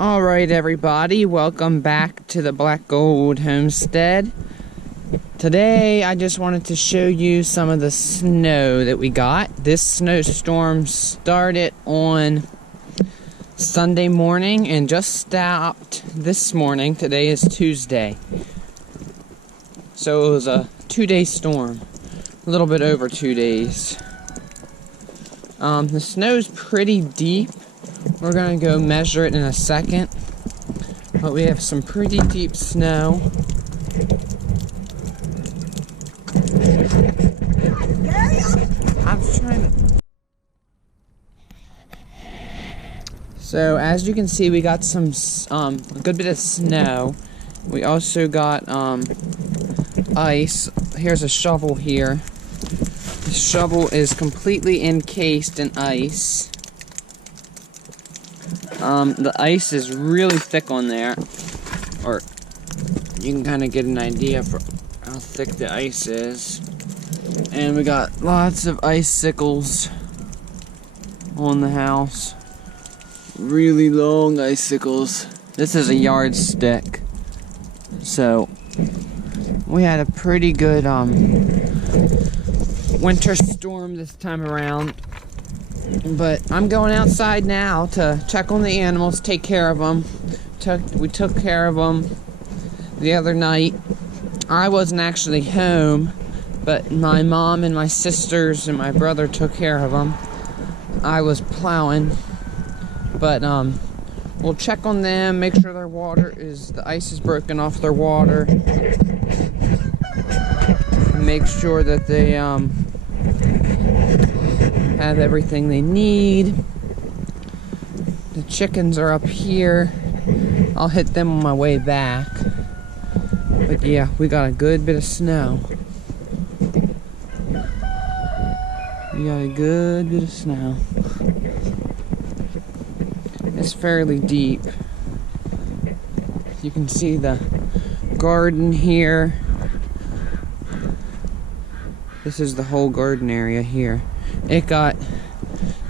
Alright everybody, welcome back to the Black Gold Homestead. Today I just wanted to show you some of the snow that we got. This snowstorm started on Sunday morning and just stopped this morning. Today is Tuesday. So it was a 2-day storm. A little bit over 2 days. The snow's pretty deep. We're gonna go measure it in a second, but we have some pretty deep snow. I'm trying to... So as you can see, we got some a good bit of snow. We also got ice. Here's a shovel here. The shovel is completely encased in ice. The ice is really thick on there, or you can kind of get an idea for how thick the ice is. And we got lots of icicles on the house. Really long icicles. This is a yardstick. So we had a pretty good winter storm this time around. But I'm going outside now to check on the animals, take care of them. We took care of them the other night. I wasn't actually home, but my mom and my sisters and my brother took care of them. I was plowing, but we'll check on them, make sure the ice is broken off their water, and make sure that they have everything they need. The chickens are up here. I'll hit them on my way back. But yeah, we got a good bit of snow. We got a good bit of snow. It's fairly deep. You can see the garden here. This is the whole garden area here. It got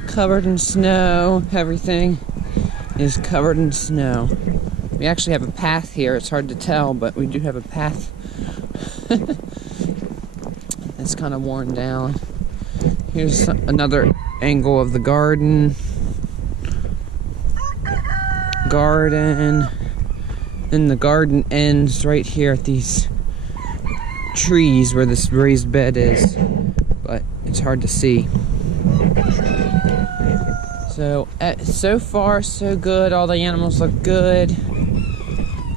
covered in snow. Everything is covered in snow. We actually have a path here. It's hard to tell, but we do have a path. It's kind of worn down. Here's another angle of the garden. And the garden ends right here at these trees where this raised bed is. But it's hard to see. So far so good. All the animals look good.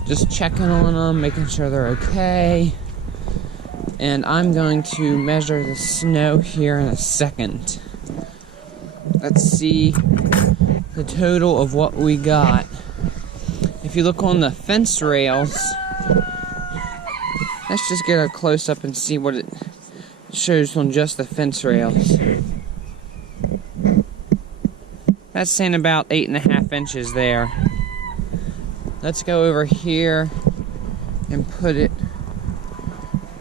Just checking on them, making sure they're okay. And I'm going to measure the snow here in a second. Let's see the total of what we got. If you look on the fence rails, let's just get a close-up and see what it shows on just the fence rails. That's saying about 8.5 inches there. Let's go over here and put it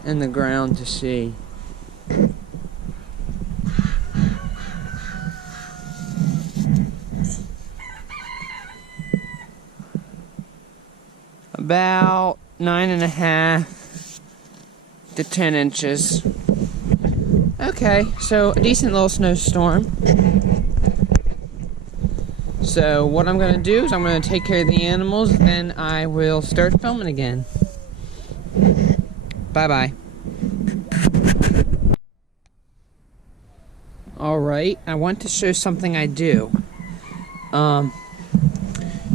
in the ground to see. About 9.5 to 10 inches. Okay, so a decent little snowstorm. So what I'm going to do is I'm going to take care of the animals, then I will start filming again. Bye-bye. Alright, I want to show something I do.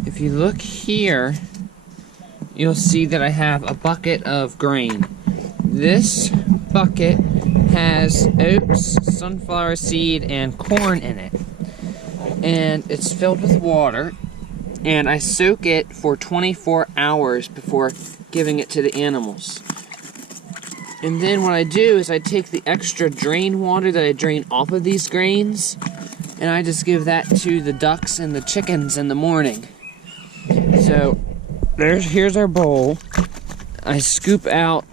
If you look here, you'll see that I have a bucket of grain. This bucket has oats, sunflower seed, and corn in it. And it's filled with water, and I soak it for 24 hours before giving it to the animals. And then what I do is I take the extra drain water that I drain off of these grains, and I just give that to the ducks and the chickens in the morning. So here's our bowl. I scoop out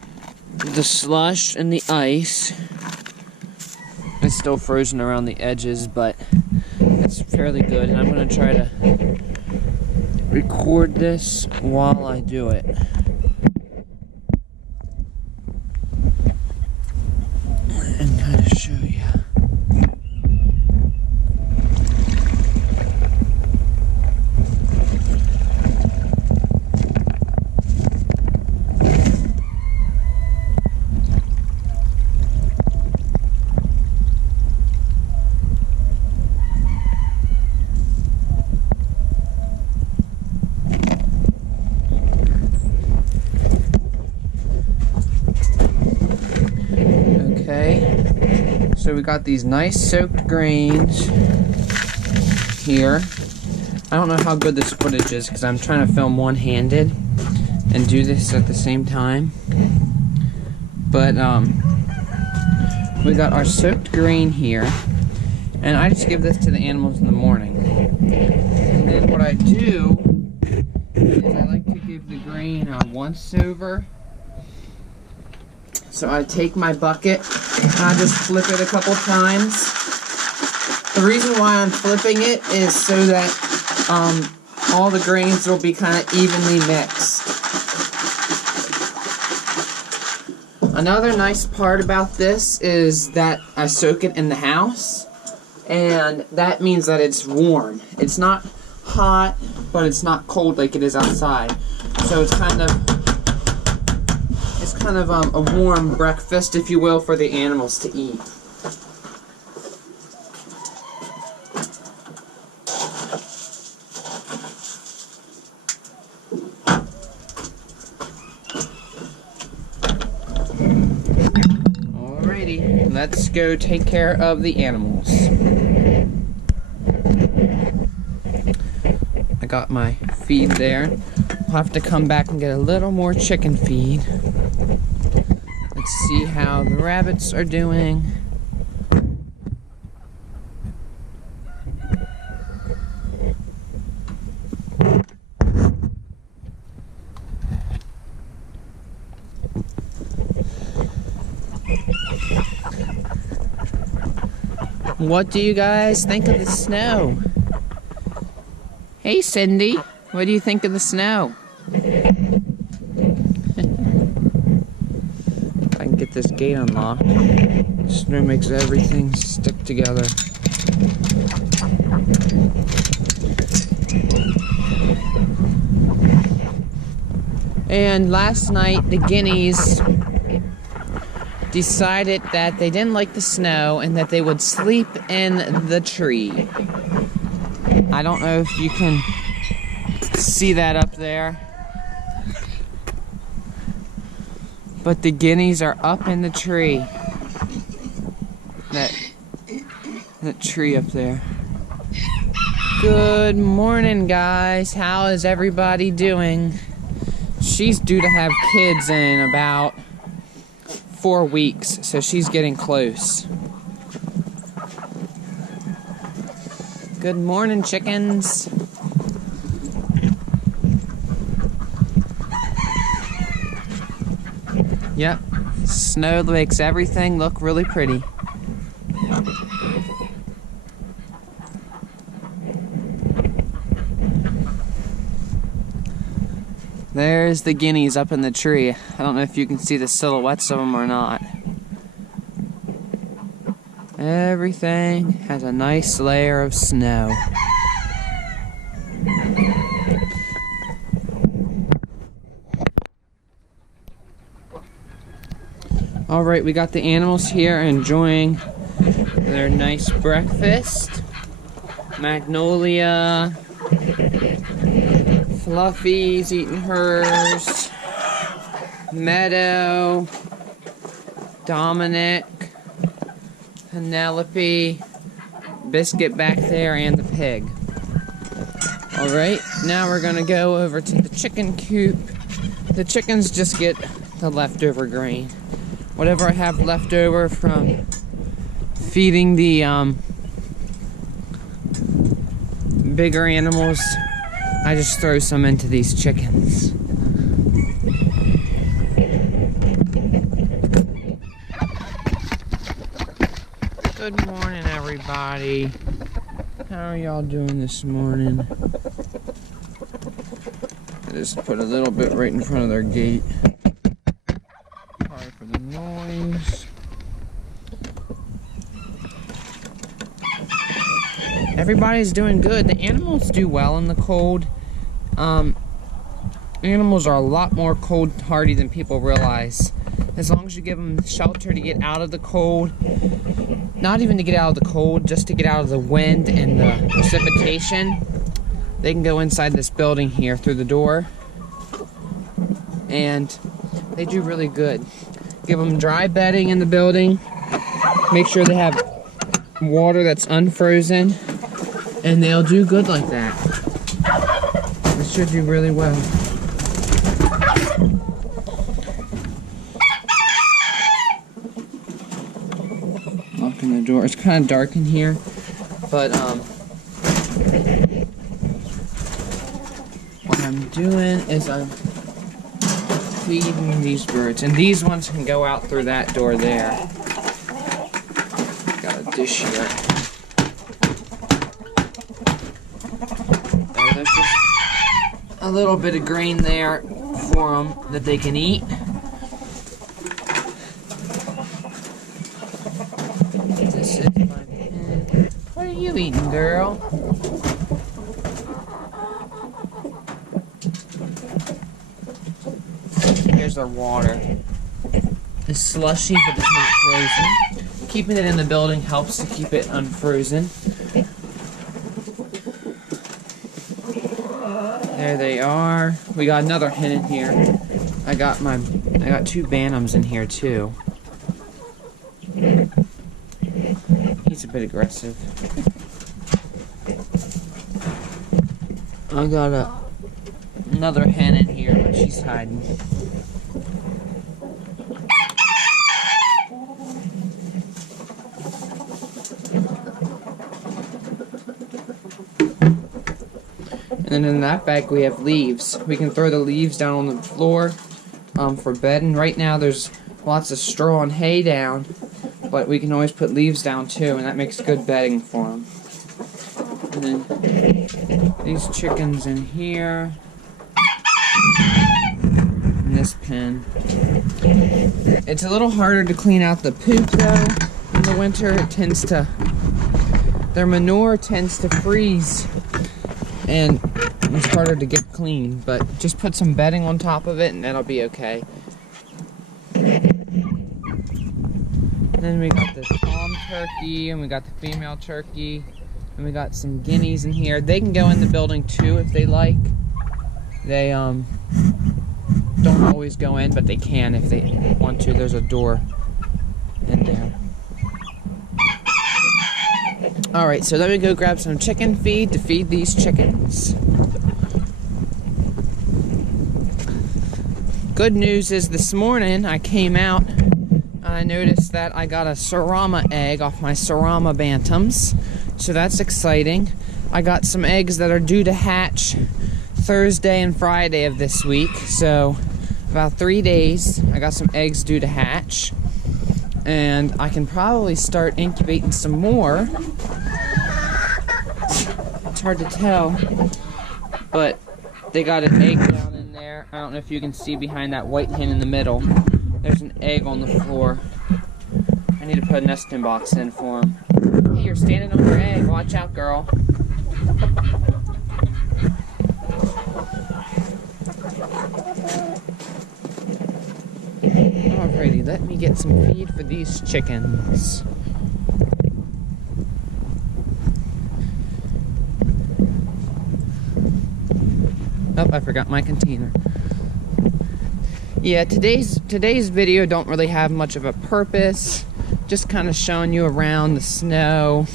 the slush and the ice. It's still frozen around the edges, but it's fairly good, and I'm going to try to record this while I do it. And kind of show you. Okay, so we got these nice soaked grains here. I don't know how good this footage is because I'm trying to film one-handed and do this at the same time. But we got our soaked grain here, and I just give this to the animals in the morning. And then what I do is I like to give the grain a once-over. So I take my bucket and I just flip it a couple times. The reason why I'm flipping it is so that all the grains will be kind of evenly mixed. Another nice part about this is that I soak it in the house, and that means that it's warm. It's not hot, but it's not cold like it is outside. So it's kind of a warm breakfast, if you will, for the animals to eat. Alrighty, let's go take care of the animals. I got my feed there. I'll have to come back and get a little more chicken feed. Let's see how the rabbits are doing. What do you guys think of the snow? Hey Cindy, what do you think of the snow? I can get this gate unlocked. Snow makes everything stick together. And last night the guineas decided that they didn't like the snow and that they would sleep in the tree. I don't know if you can see that up there, but the guineas are up in the tree. That tree up there. Good morning, guys. How is everybody doing? She's due to have kids in about 4 weeks, so she's getting close. Good morning, chickens. Yep, snow makes everything look really pretty. There's the guineas up in the tree. I don't know if you can see the silhouettes of them or not. Everything has a nice layer of snow. Alright, we got the animals here enjoying their nice breakfast. Magnolia, Fluffy's eating hers, Meadow, Dominic, Penelope, Biscuit back there, and the pig. Alright, now we're gonna go over to the chicken coop. The chickens just get the leftover grain. Whatever I have left over from feeding the bigger animals, I just throw some into these chickens. Good morning, everybody. How are y'all doing this morning? I just put a little bit right in front of their gate. Sorry for the noise. Everybody's doing good. The animals do well in the cold. Animals are a lot more cold hardy than people realize. As long as you give them shelter to get out of the cold, not even to get out of the cold, just to get out of the wind and the precipitation, they can go inside this building here through the door, and they do really good. Give them dry bedding in the building, make sure they have water that's unfrozen, and they'll do good like that. They should do really well. Locking the door. It's kind of dark in here, but what I'm doing is I'm feeding these birds, and these ones can go out through that door there. Got a dish here. There's just a little bit of grain there for them that they can eat. This is my pen. What are you eating, girl? Here's our water. It's slushy, but it's not frozen. Keeping it in the building helps to keep it unfrozen. There they are. We got another hen in here. I got two bantams in here too. He's a bit aggressive. I got another hen in here, but she's hiding. And then in that bag we have leaves. We can throw the leaves down on the floor for bedding. Right now there's lots of straw and hay down, but we can always put leaves down too, and that makes good bedding for them. And then these chickens in here. In this pen. It's a little harder to clean out the poop though. In the winter it tends to, their manure tends to freeze, and it's harder to get clean, but just put some bedding on top of it and that'll be okay. And then we got the tom turkey, and we got the female turkey, and we got some guineas in here. They can go in the building too if they like. They don't always go in, but they can if they want to. There's a door in there. Alright, so let me go grab some chicken feed to feed these chickens. Good news is this morning I came out and I noticed that I got a Serama egg off my Serama bantams. So that's exciting. I got some eggs that are due to hatch Thursday and Friday of this week. So about 3 days I got some eggs due to hatch. And I can probably start incubating some more. It's hard to tell, but they got an egg down in there. I don't know if you can see behind that white hen in the middle. There's an egg on the floor. I need to put a nesting box in for him. Hey, you're standing on your egg. Watch out, girl. Alrighty, let me get some feed for these chickens. Oh, I forgot my container. Yeah, today's video don't really have much of a purpose. Just kind of showing you around the snow.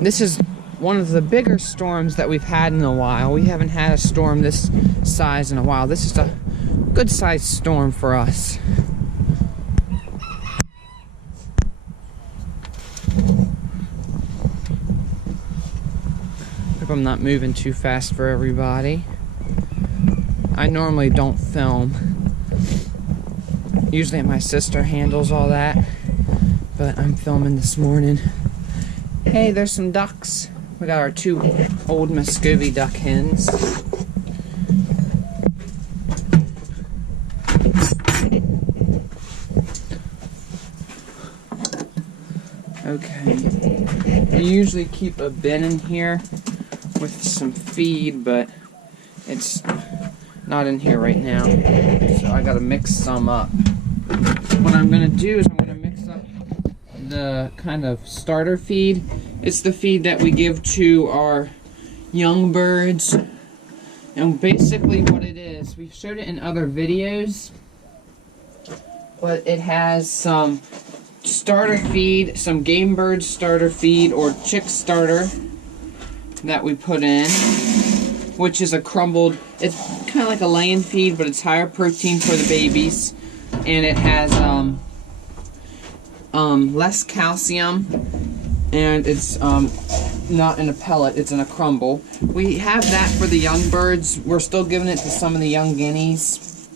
This is one of the bigger storms that we've had in a while. We haven't had a storm this size in a while. This is a good sized storm for us. Hope I'm not moving too fast for everybody. I normally don't film. Usually my sister handles all that, but I'm filming this morning. Hey, there's some ducks. We got our two old Muscovy duck hens. Okay. I usually keep a bin in here with some feed, but it's not in here right now. So I gotta mix some up. What I'm gonna do is I'm gonna mix up the kind of starter feed. It's the feed that we give to our young birds. And basically what it is, we've showed it in other videos, but it has some starter feed, some game bird starter feed or chick starter that we put in, which is a crumbled, it's kind of like a laying feed, but it's higher protein for the babies, and it has less calcium, and it's not in a pellet, it's in a crumble. We have that for the young birds. We're still giving it to some of the young guineas,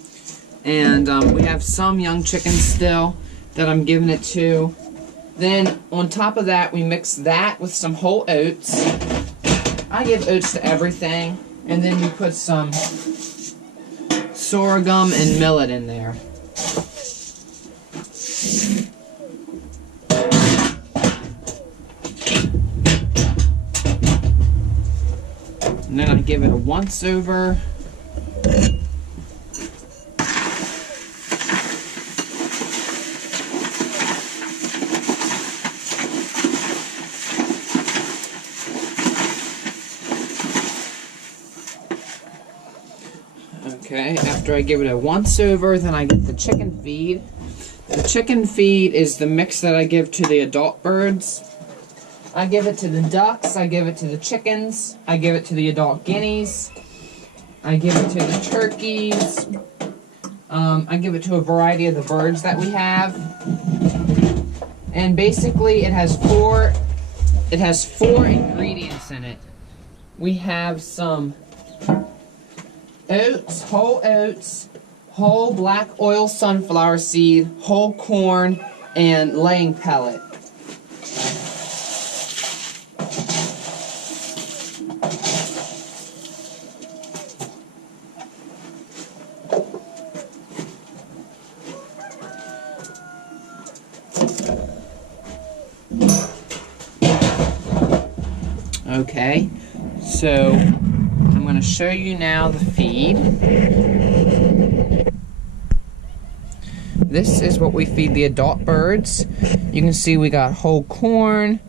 and we have some young chickens still that I'm giving it to. Then on top of that, we mix that with some whole oats. I give oats to everything, and then we put some sorghum and millet in there. And then I give it a once over. Okay, after I give it a once over, then I get the chicken feed. The chicken feed is the mix that I give to the adult birds. I give it to the ducks, I give it to the chickens, I give it to the adult guineas, I give it to the turkeys, I give it to a variety of the birds that we have. And basically it has four ingredients in it. We have some oats, whole black oil sunflower seed, whole corn, and laying pellet. Okay, so I'm going to show you now the feed. This is what we feed the adult birds. You can see we got whole corn,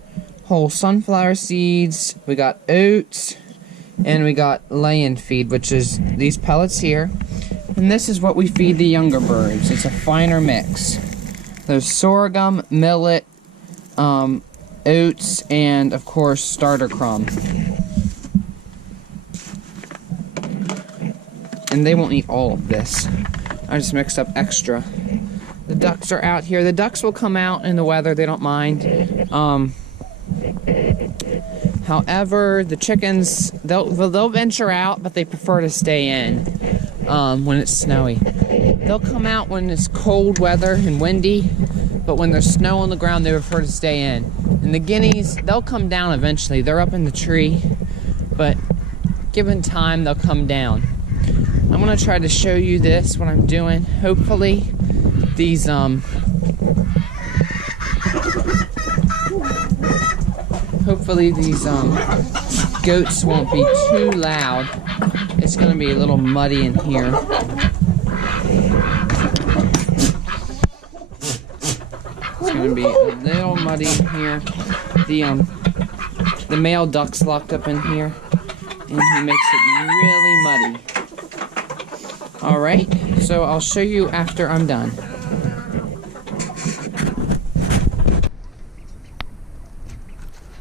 whole sunflower seeds, we got oats, and we got laying feed, which is these pellets here. And this is what we feed the younger birds. It's a finer mix. There's sorghum, millet, oats, and of course starter crumb. And they won't eat all of this. I just mixed up extra. The ducks are out here. The ducks will come out in the weather, they don't mind. However, the chickens, they'll venture out, but they prefer to stay in when it's snowy. They'll come out when it's cold weather and windy, but when there's snow on the ground, they prefer to stay in. And the guineas, they'll come down eventually. They're up in the tree, but given time, they'll come down. I'm gonna try to show you this, what I'm doing. Hopefully, these goats won't be too loud. It's gonna be a little muddy in here. It's gonna be a little muddy in here. The male duck's locked up in here, and he makes it really muddy. Alright, so I'll show you after I'm done.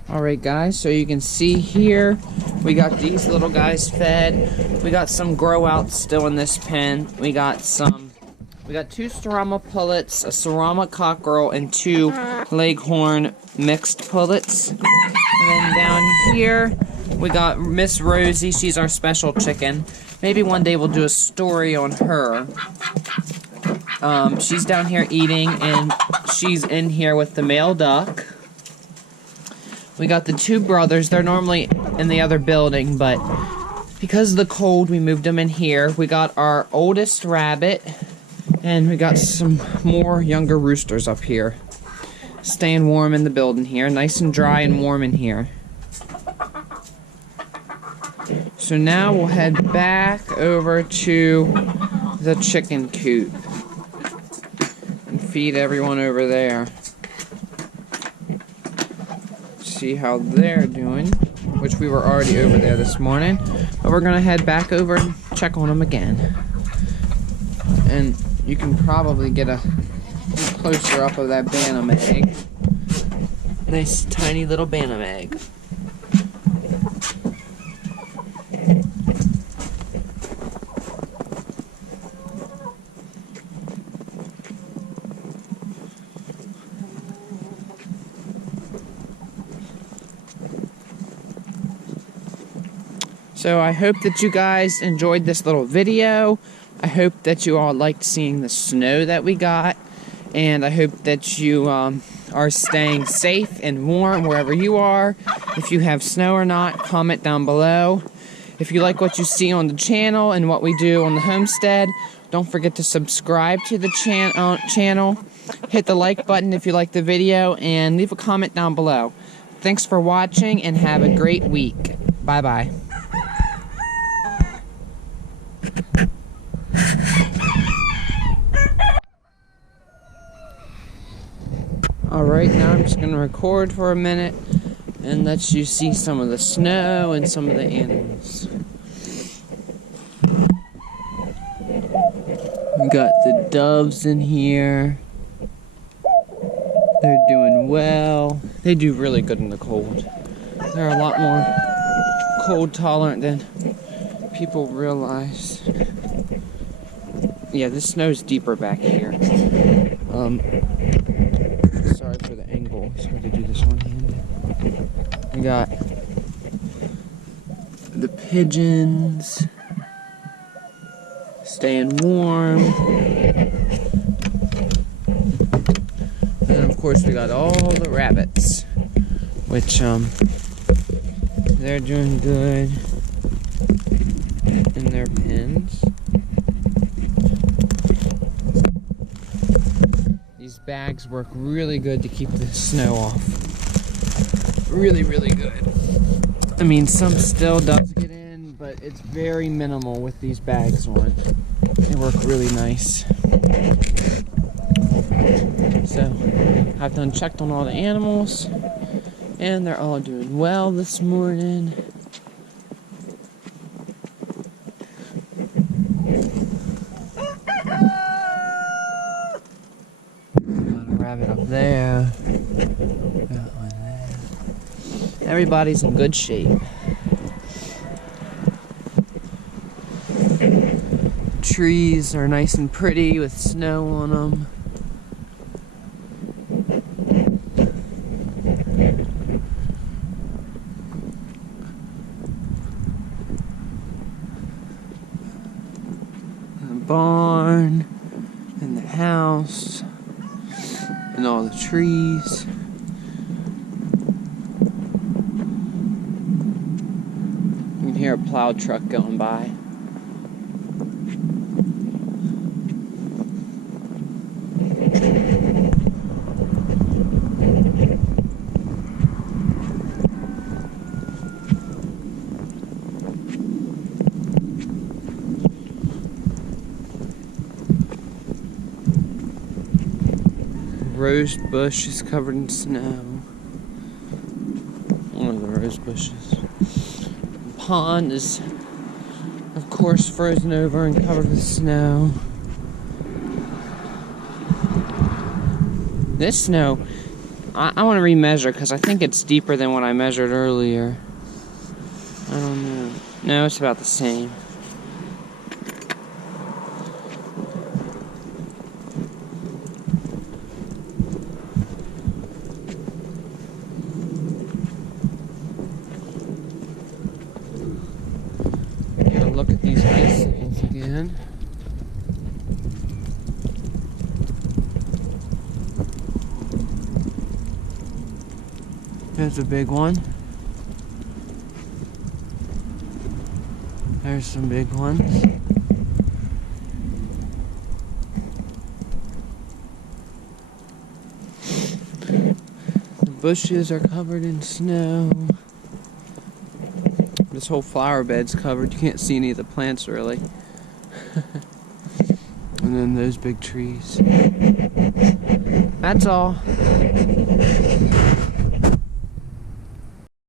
Alright guys, so you can see here, we got these little guys fed. We got some grow outs still in this pen. We got two Serama pullets, a Serama cockerel, and 2 Leghorn mixed pullets. And then down here, we got Miss Rosie. She's our special chicken. Maybe one day we'll do a story on her. She's down here eating, and she's in here with the male duck. We got the 2 brothers. They're normally in the other building, but because of the cold, we moved them in here. We got our oldest rabbit, and we got some more younger roosters up here. staying warm in the building here. Nice and dry and warm in here. So now we'll head back over to the chicken coop and feed everyone over there. See how they're doing, which we were already over there this morning, but we're gonna head back over and check on them again. And you can probably get a closer up of that Bantam egg. Nice tiny little Bantam egg. So I hope that you guys enjoyed this little video. I hope that you all liked seeing the snow that we got. And I hope that you are staying safe and warm wherever you are. If you have snow or not, comment down below. If you like what you see on the channel and what we do on the homestead, don't forget to subscribe to the channel. Hit the like button if you like the video, and leave a comment down below. Thanks for watching, and have a great week. Bye-bye. Alright, now I'm just going to record for a minute and let you see some of the snow and some of the animals. We got the doves in here. They're doing well. They do really good in the cold. They're a lot more cold tolerant than people realize. Yeah, the snow's deeper back here. Sorry for the angle. It's hard to do this one-handed. We got the pigeons staying warm. And of course we got all the rabbits, which they're doing good in their pens. These bags work really good to keep the snow off. Really, really good. I mean, some still does get in, but it's very minimal with these bags on. They work really nice. So, I've done checked on all the animals, and they're all doing well this morning. Rabbit up there. Got one there. Everybody's in good shape. Trees are nice and pretty with snow on them. The barn and the house. And all the trees. You can hear a plow truck going by. Rose bush is covered in snow. One of the rose bushes. The pond is, of course, frozen over and covered with snow. This snow, I want to remeasure because I think it's deeper than what I measured earlier. I don't know. No, it's about the same. Look at these icicles again. There's a big one. There's some big ones. bushes are covered in snow. This whole flower bed's covered. You can't see any of the plants really. And then those big trees. That's all.